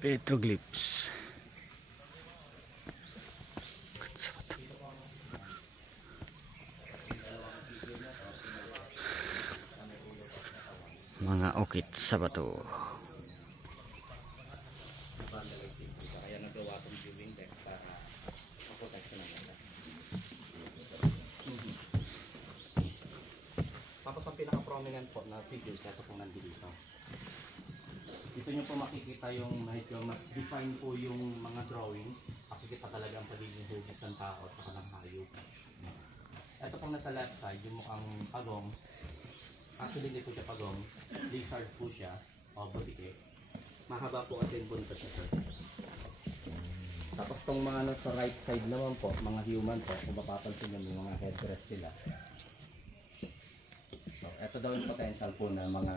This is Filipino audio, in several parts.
Petroglyphs. Mga ukit sa bato. Kaya nagawa itong viewing deck para maprotekta ng ganda. Tapos ang pinaka-prominent po na figures, ito pong nandito. Dito nyo po makikita yung medyo mas define po yung mga drawings. Makikita talaga ang pagiging hugis ng tao at saka ng hayop. Ito pong nasa left side, yung mukhang pagong. Actually hindi po siya pagong. Lizard po siya o butike. Mahaba po kasi yung buntot niya, sir. Tapos tong mga nasa right side naman po, mga human po, kung mapapansin nyo yung mga headdress sila. So, ito daw yung potential po na mga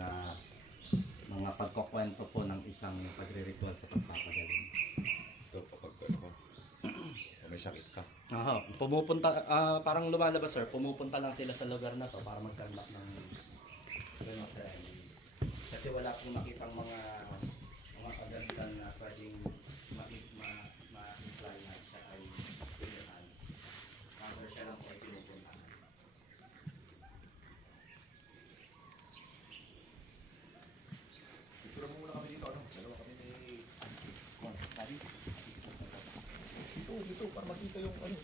pagkukwento po ng isang pagre-ritual sa pagpapagaling. Ito kapag may sakit ka. Aha, parang lumalabas, sir, pumupunta lang sila sa lugar na to para magkandak ng remote. Kasi wala pong nakitang mga kagamitan na pwedeng ma-imply na siya ay kriminal. Counter siya lang po ay pinupunta. Picture mo muna kami dito, ano? Dalawa kami ni... Dito, para makita yung ano.